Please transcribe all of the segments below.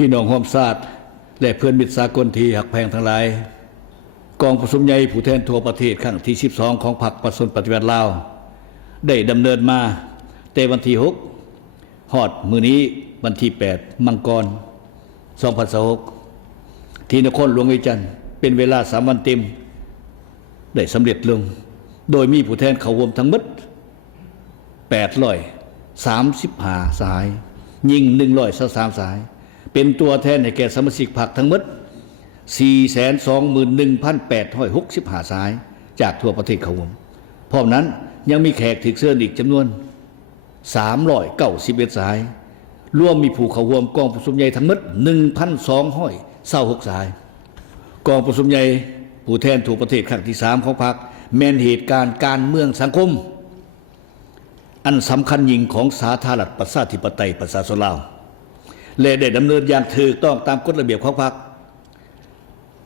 พี่น้องร่วมชาติและเพื่อนมิตรสากลที่หักแพงทั้งหลายกองประชุมใหญ่ผู้แทนทั่วประเทศครั้งที่12ของพรรคประชาชนปฏิวัติลาวได้ดำเนินมาแต่วันที่6ฮอดมื้อนี้วันที่8มังกร2026ที่นครหลวงวิจันทร์เป็นเวลา3วันเต็มได้สำเร็จลงโดยมีผู้แทนเข้าร่วมทั้งหมด835สายยิง123สายเป็นตัวแทนให้แก่สมาชิกพรรคทั้งหมด 421,865 สายจากทั่วประเทศเข้าร่วมพร้อมนั้นยังมีแขกถึกเชิญอีกจำนวน391สายรวมมีผู้เข้าร่วมกองประชุมใหญ่ทั้งหมด 1,226 สายกองประชุมใหญ่ผู้แทนทั่วประเทศครั้งที่3ของพรรคแม่นเหตุการณ์การเมืองสังคมอันสำคัญยิ่งของสาธารณรัฐประชาธิปไตยประชาชนลาวและได้ดำเนินอย่างถูกต้องตามกฎระเบียบของพรรค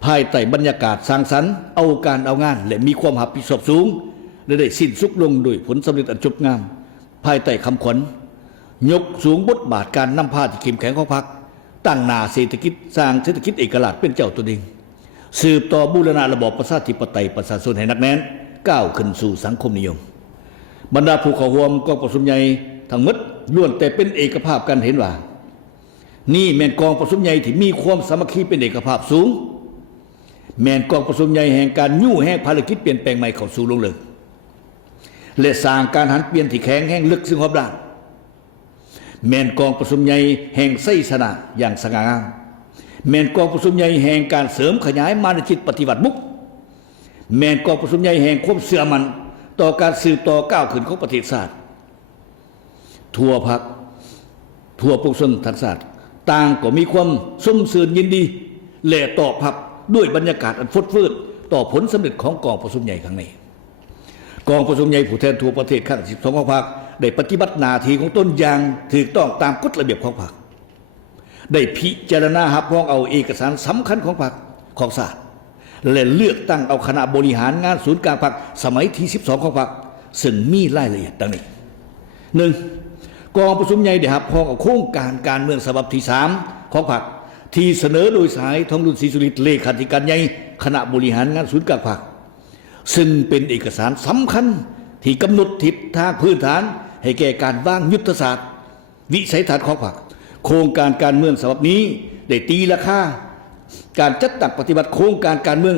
ภายใต้บรรยากาศสร้างสรรค์เอาการเอางานและมีความรับผิดชอบสูงและได้สิ้นสุดลงโดยผลสำเร็จอันจบงามภายใต้คำขวัญยกสูงบทบาทการนำพาที่เข้มแข็งของพรรคตั้งหน้าเศรษฐกิจสร้างเศรษฐกิจเอกราชเป็นเจ้าตัวเองสืบต่อบูรณะระบอบประชาธิปไตยประชาชนให้หนักแน่นก้าวขึ้นสู่สังคมนิยมบรรดาผู้เข้าร่วมกองประชุมใหญ่ทั้งหมดล้วนแต่เป็นเอกภาพกันเห็นว่านี่แม่นกองประชุมใหญ่ที่มีความสามัคคีเป็นเอกภาพสูงแม่นกองประชุมใหญ่แห่งการยู่แห่งภารกิจเปลี่ยนแปลงใหม่เข้าสู่ลงเลิกและสร้างการหันเปลี่ยนที่แข็งแห่งลึกซึ่งรอบด้านแม่นกองประชุมใหญ่แห่งไส้สนะอย่างสง่างามแม่นกองประชุมใหญ่แห่งการเสริมขยายมานจิตปฏิวัติมุกแม่นกองประชุมใหญ่แห่งความเสื่อมันต่อการสืบต่อก้าวขึ้นของประเทศชาติทั่วพรรคทั่วปวงชนทั้งชาติต่างก็มีความสุ่มเสือนยินดีและตอบรับด้วยบรรยากาศอันฟดฟืดต่อผลสำเร็จของกองประชุมใหญ่ครั้งนี้กองประชุมใหญ่ผู้แทนทั่วประเทศครั้งที่12ของพรรคได้ปฏิบัติหน้าที่ของตนอย่างถูกต้องตามกฎระเบียบของพรรคได้พิจารณารับรองเอาเอกสารสำคัญของพรรคของชาติและเลือกตั้งเอาคณะบริหารงานศูนย์กลางพรรคสมัยที่12ของพรรคซึ่งมีรายละเอียดดังนี้ 1. กองประชุมใหญ่ได้รับรองเอาโครงการการเมืองฉบับที่3ของพรรคที่เสนอโดยสายทองรุ่นศรีสุริตเลขาธิการใหญ่คณะบริหารงานศูนย์กลางพรรคซึ่งเป็นเอกสารสำคัญที่กำหนดทิศทางพื้นฐานให้แก่การวางยุทธศาสตร์วิสัยทัศน์ของพรรคโครงการการเมืองฉบับนี้ได้ตีราคาการจัดตั้งปฏิบัติโครงการการเมือง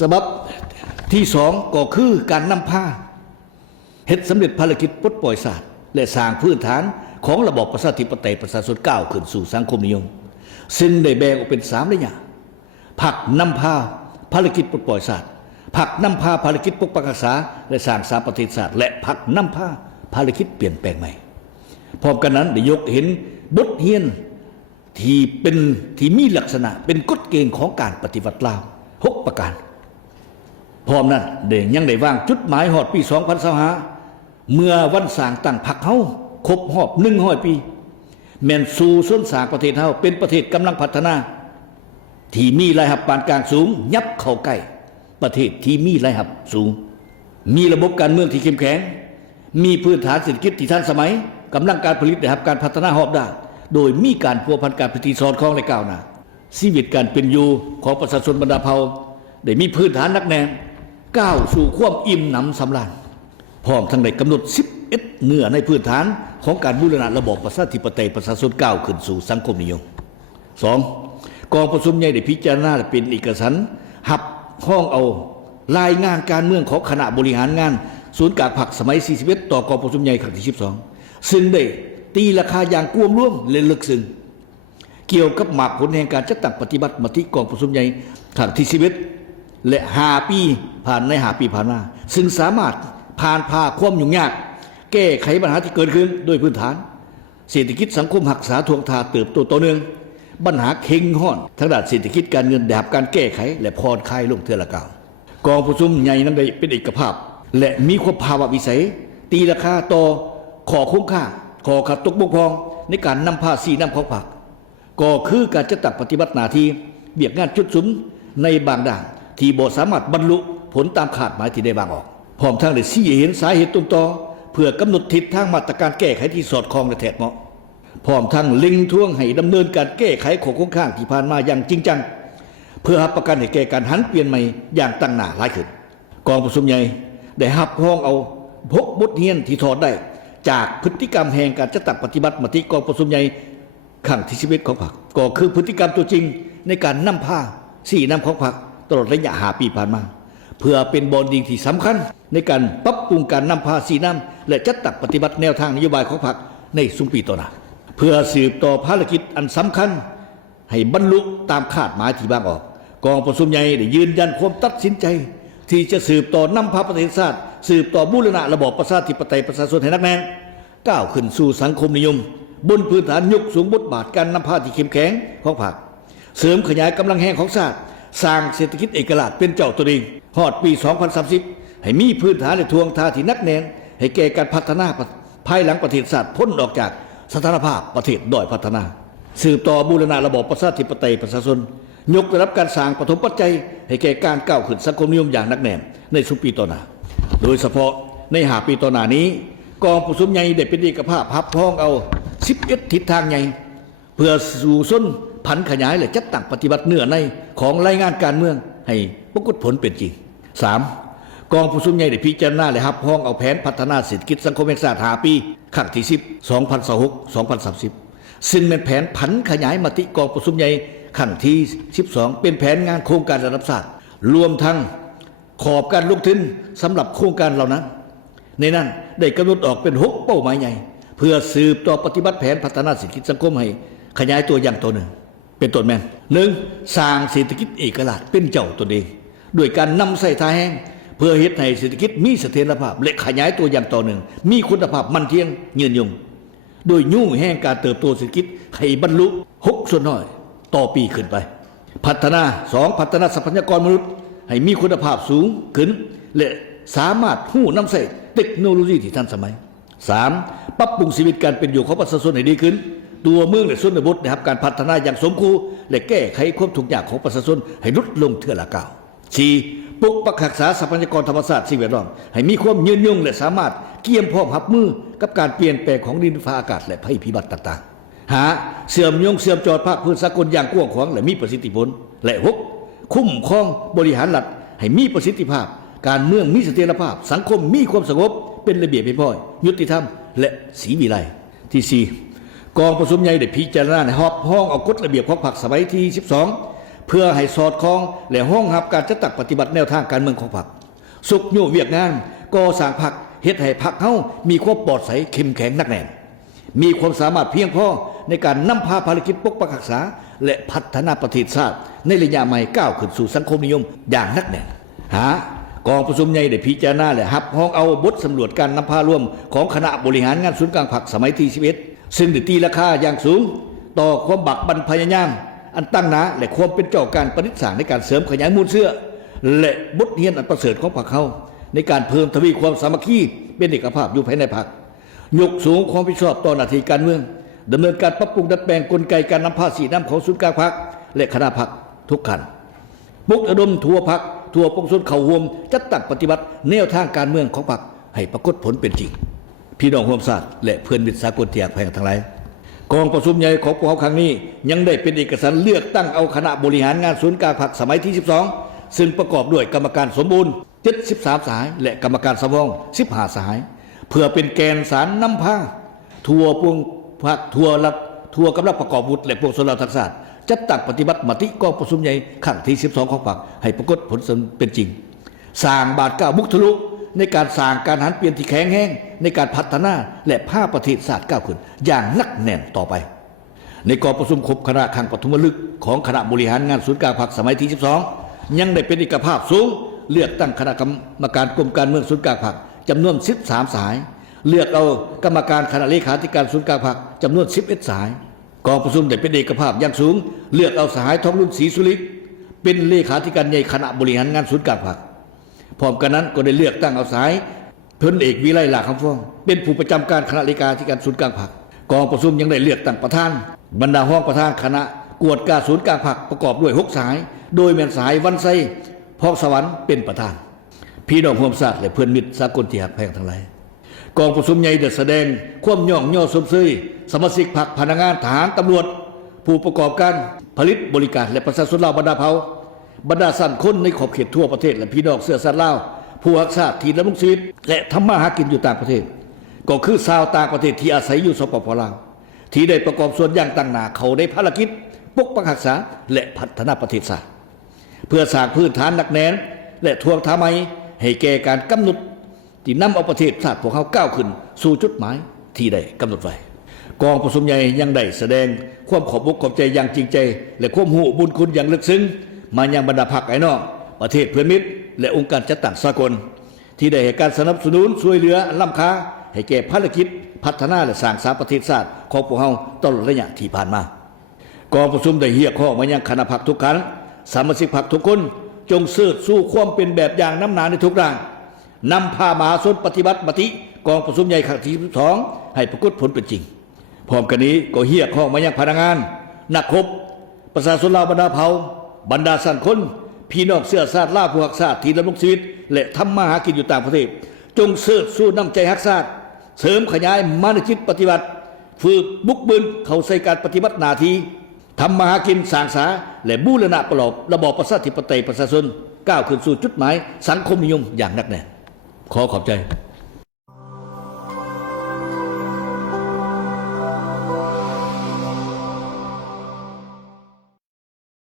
ฉบับที่2ก็คือการนำพาเฮ็ดสำเร็จภารกิจปลดปล่อยศาสตร์และสร้างพื้นฐานของระบอบประชาธิปไตยประชาชนก้าวขึ้นสู่สังคมนิยมซึ่งได้แบ่งออกเป็น3ระยะพรรคนำพาภารกิจปลดปล่อยศาสตร์พรรคนำพาภารกิจปกปักรักษาและสร้างสาประเทศศาสตร์และพรรคนำพาภารกิจเปลี่ยนแปลงใหม่พร้อมกันนั้นได้ยกเห็นบทเรียนที่มีลักษณะเป็นกฎเกณฑ์ของการปฏิวัติลาว6ประการพร้อมนั้นยังได้วางจุดหมายฮอดปี2025เมื่อวันสร้างตั้งพรรคเฮาครบรอบ100ปีแม่นสู่ส้นสร้างประเทศเฮาเป็นประเทศกำลังพัฒนาที่มีรายรับปานกลางสูงยับเข้าใกล้ประเทศที่มีรายรับสูงมีระบบการเมืองที่เข้มแข็งมีพื้นฐานเศรษฐกิจที่ทันสมัยกำลังการผลิตได้รับการพัฒนารอบด้านโดยมีการพัวพันการพิธีสอดคล้องและก้าวหน้าชีวิตการเป็นอยู่ของประชาชนบรรดาเผ่าได้มีพื้นฐานหนักแน่นก้าวสู่ความอิ่มหนำสำราญพร้อมทั้งได้กำหนด11เนื้อในพื้นฐานของการบูรณะระบอบประชาธิปไตยประชาชนก้าวขึ้นสู่สังคมนิยม 2. กองประชุมใหญ่ได้พิจารณาและเป็นเอกสารหับห้องเอารายงานการเมืองของคณะบริหารงานศูนย์กลางพรรคสมัย41ต่อกองประชุมใหญ่ครั้งที่12ซึ่งได้ตีราคาอย่างกวมร่วมและลึกซึ้งเกี่ยวกับหมากผลแห่งการจัดตั้งปฏิบัติมติกองประชุมใหญ่ครั้งที่11และ5ปีผ่านใน5ปีผ่านมาซึ่งสามารถผ่านพาความยุ่งยากแก้ไขปัญหาที่เกิดขึ้นโดยพื้นฐานเศรษฐกิจสังคมหักษาทวงทาเติบโตต่อเนื่องปัญหาเข่งห้อนทางด้านเศรษฐกิจการเงินได้รับการแก้ไขและผ่อนคลายลงเทื่อละก้าวกองประชุมใหญ่นั้นได้เป็นเอกภาพและมีความภาวะวิสัยตีราคาต่อขอคุ้มค่าขอขัดตกบกพร่องในการนำพาสีน้ำของพรรคก็คือการจัดตั้งปฏิบัติหน้าที่เบียกงานจุดสุมในบางด้านที่บ่สามารถบรรลุผลตามคาดหมายที่ได้วางออกพร้อมทั้งได้ชี้เห็นสาเหตุต้นตอเพื่อกำหนดทิศทางมาตรการแก้ไขที่สอดคล้องและแท้เหมาะ พร้อมทั้งเล็งท่วงให้ดำเนินการแก้ไขของโครงข้างที่ผ่านมาอย่างจริงจังเพื่อรับประกันให้แก่การหันเปลี่ยนใหม่อย่างตั้งหน้าหลายขึ้นกองประชุมใหญ่ได้รับพ้องเอาพกบทเรียนที่ถอดได้จากพฤติกรรมแห่งการจัดตั้งปฏิบัติมติกองประชุมใหญ่ครั้งที่11ของพรรคก็คือพฤติกรรมตัวจริงในการนำพาสี่นำของพรรคตลอดระยะ5 ปีผ่านมาเพื่อเป็นบอนดิ้งที่สำคัญในการปรับปรุงการนำพาสี่นำและจัดตั้งปฏิบัติแนวทางนโยบายของพรรคในสุมปีต่อหน้าเพื่อสืบต่อภารกิจอันสำคัญให้บรรลุตามคาดหมายที่บางออกกองประชุมใหญ่ได้ยืนยันความตัดสินใจที่จะสืบต่อนำพาประเทศชาติสืบต่อบูรณะระบอบประชาธิปไตยประชาชนให้นักแน่นก้าวขึ้นสู่สังคมนิยมบนพื้นฐานยกสูงบทบาทการนำพาที่เข้มแข็งของพรรคเสริมขยายกำลังแห่งของชาติสร้างเศรษฐกิจเอกราชเป็นเจ้าตัวเองฮอดปี 2030 ให้มีพื้นฐานและทวงท่าที่นักแน่นให้แก่การพัฒนาภายหลังประเทศชาติพ้นออกจากสถานภาพประเทศด้อยพัฒนาสืบต่อบูรณะระบอบประชาธิปไตยประชาชนยกระดับการสร้างปฐมปัจจัยให้แก่การก้าวขึ้นสังคมนิยมอย่างนักแน่นในสุปีต่อหน้าโดยเฉพาะใน5 ปีต่อหน้านี้กองประชุมใหญ่ได้เป็นเอกภาพพับพ้องเอา11ทิศทางใหญ่เพื่อสู่ส้นผันขยายและจัดตั้งปฏิบัติเนื้อในของรายงานการเมืองให้ปรากฏผลเป็นจริง 3. กองประชุมใหญ่ได้พิจารณาและรับพ้องเอาแผนพัฒนาเศรษฐกิจสังคมแห่งชาติ5 ปีครั้งที่10 2026-2030ซึ่งเป็นแผนผันขยายมติกองประชุมใหญ่ครั้งที่12เป็นแผนงานโครงการระดับชาติรวมทั้งขอบการลงทุนสำหรับโครงการเหล่านั้นในนั้นได้กำหนดออกเป็น6เป้าหมายใหญ่เพื่อสืบต่อปฏิบัติแผนพัฒนาเศรษฐกิจสังคมให้ขยายตัวอย่างต่อเนื่องเป็นต้นแม่น 1. สร้างเศรษฐกิจเอกราชเป็นเจ้าตนเองด้วยการนำใส่ท่าแห้งเพื่อเฮ็ดให้เศรษฐกิจมีเสถียรภาพและขยายตัวอย่างต่อเนื่องมีคุณภาพมั่นเที่ยงยืนยงโดยยุ่งแห่งการเติบโตเศรษฐกิจให้บรรลุ6ส่วนน้อยต่อปีขึ้นไปพัฒนา 2. พัฒนาทรัพยากรมนุษย์ให้มีคุณภาพสูงขึ้นและสามารถหู้นำใส่เทคโนโลยีที่ทันสมัย 3. ปรับปรุงชีวิตการเป็นอยู่ของประชาชนให้ดีขึ้นตัวเมืองและชนบทได้รับการพัฒนาอย่างสมควรและแก้ไขความทุกข์ยากของประชาชนให้ลดลงเทื่อละก้าว 4. ปกปักรักษาทรัพยากรธรรมชาติสิ่งแวดล้อมให้มีความยืนยงและสามารถเกี่ยมพร้อมรับมือกับการเปลี่ยนแปลงของดินฟ้าอากาศและภัยพิบัติต่างๆหาเสื่อมจอดภาคพื้นสากลอย่างกว้างขวางและมีประสิทธิผลและ 6. คุ้มครองบริหารรัฐให้มีประสิทธิภาพการเมืองมีเสถียรภาพสังคมมีความสงบเป็นระเบียบเรียบร้อยยุติธรรมและศรีวิไลที่ 4. กองประชุมใหญ่ได้พิจารณาในห้องเอากฎระเบียบของพรรคสมัยที่12เพื่อให้สอดคล้องและห้องรับการจัดตั้งปฏิบัติแนวทางการเมืองของพรรคสุขโยเวียกงานก่อสร้างพรรคเฮ็ดให้พรรคเฮามีความปลอดภัยเข้มแข็งนักแน่นมีความสามารถเพียงพอในการนำพาภารกิจปกปักรักษาและพัฒนาประเทศชาติในระยะใหม่ก้าวขึ้นสู่สังคมนิยมอย่างนักแน่นกองประชุมใหญ่ได้พิจารณาและรับห้องเอาบทสำรวจการนำพาร่วมของคณะบริหารงานศูนย์กลางพรรคสมัยที่11ซึ่งได้ตีราคาอย่างสูงต่อความบักบั่นพยายามอันตั้งหน้าและความเป็นเจ้าการประดิษฐ์สร้างในการเสริมขยายมูลเชื่อและบทเรียนอันประเสริฐของพรรคเฮาในการเพิ่มทวีความสามัคคีเป็นเอกภาพอยู่ภายในพรรคยกสูงความรับผิดชอบต่อหน้าที่การเมืองดำเนินการปรับปรุงดัดแปลงกลไกการนำพาสีน้ำของศูนย์กลางพรรคและคณะพรรคทุกขั้นปลุกระดมทั่วพรรคทั่วปวงชนเข้าร่วมจัดตั้งปฏิบัติแนวทางการเมืองของพรรคให้ปรากฏผลเป็นจริงพี่น้องร่วมชาติและเพื่อนมิตรสากลที่รักแพงทั้งหลายกองประชุมใหญ่ของพวกเขาครั้งนี้ยังได้เป็นเอกสารเลือกตั้งเอาคณะบริหารงานศูนย์กลางพรรคสมัยที่12ซึ่งประกอบด้วยกรรมการสมบูรณ์73สหายและกรรมการสำรอง15สหายเพื่อเป็นแกนสารนำพาทั่วปวงพรรคทั่วกำลังประกอบวุฒิและพวกชนเราทักษะจัดตั้งปฏิบัติมติกองประชุมใหญ่ครั้งที่12ของพรรคให้ปรากฏผลเป็นจริงสร้างบาทก้าวมุกทะลุในการสร้างการหันเปลี่ยนที่แข็งแรงในการพัฒนาและพาประเทศชาติก้าวขึ้นอย่างนักแน่นต่อไปในกองประชุมครบคณะครั้งปฐมฤกษ์ของคณะบริหารงานศูนย์กลางพรรคสมัยที่12ยังได้เป็นเอกภาพสูงเลือกตั้งคณะกรรมการกรมการเมืองศูนย์กลางพรรคจำนวน13สายเลือกเอากรรมการคณะเลขาธิการศูนย์กลางพรรคจำนวน11สายกองประชุมได้เป็นเอกภาพอย่างสูงเลือกเอาสหายทองรุ่นศรีสุริเป็นเลขาธิการใหญ่คณะบริหารงานศูนย์กลางพรรคพร้อมกันนั้นก็ได้เลือกตั้งเอาสายพลเอกวิไลหลาคำฟ้องเป็นผู้ประจำการคณะเลขาธิการศูนย์กลางพรรคกองประชุมยังได้เลือกตั้งประธานบรรดาห้องประธานคณะกวดกาศูนย์กลางพรรคประกอบด้วย6สายโดยแม่นสายวันไซพอกสวรรค์เป็นประธานพี่น้องร่วมชาติและเพื่อนมิตรสากลที่รักแพงทั้งหลายกองประชุมใหญ่ได้แสดงความย่องย่อสมเสย สมาชิกพรรคพนักงานทหารตำรวจผู้ประกอบการผลิตบริการและประชาชนลาวบรรดาเผ่าบรรดาสันคนในขอบเขตทั่วประเทศและพี่น้องเสื้อสัตว์ลาวผู้รักษาที่ดำรงชีวิตและทำมาหากินอยู่ต่างประเทศก็คือชาวต่างประเทศที่อาศัยอยู่สปปลาวที่ได้ประกอบส่วนอย่างต่างหน้าเขาได้ภารกิจปกปักรักษาและพัฒนาประเทศชาติเพื่อสร้างพื้นฐานหนักแน่นและทวงทำไมให้แก่การกำหนดที่นำเอาประเทศชาติพวกเขาก้าวขึ้นสู่จุดหมายที่ได้กำหนดไว้กองประชุมใหญ่ยังได้แสดงความขอบอกขอบใจอย่างจริงใจและความหูบุญคุณอย่างลึกซึ้งมายังบรรดาพรรคไอ้น้องประเทศเพื่อนมิตรและองค์การจัดตั้งสากลที่ได้ให้การสนับสนุนช่วยเหลือล้ำค่าให้แก่ภารกิจพัฒนาและสร้างสรรค์ประเทศชาติของพวกเราตลอดระยะที่ผ่านมากองประชุมได้เรียกร้องมายังคณะพรรคทุกครั้งสมาชิกพรรคทุกคนจงสืบสู้ความเป็นแบบอย่างน้ำหนาในทุกด้านนำพามหาชนปฏิบัติมติกองประชุมใหญ่ครั้งที่12ให้ปรากฏผลเป็นจริงพร้อมกันนี้ก็เรียกร้องมายังพนักงานนักรบประชาชนลาวบรรดาเผ่าบรรดาสันคนพี่น้องเสื้อชาติลาวผู้รักชาติที่ดำรงชีวิตและทำมาหากินอยู่ต่างประเทศจงสืบสู้น้ำใจรักชาติเสริมขยายมานุษยปฏิบัติฝึกบุกบืนเข้าใส่การปฏิบัติหน้าที่ทำมาหากินสร้างสาและบูรณะประกอบระบอบประชาธิปไตยประชาชนก้าวขึ้นสู่จุดหมายสังคมนิยมอย่างแน่นแน่ขอขอบใจ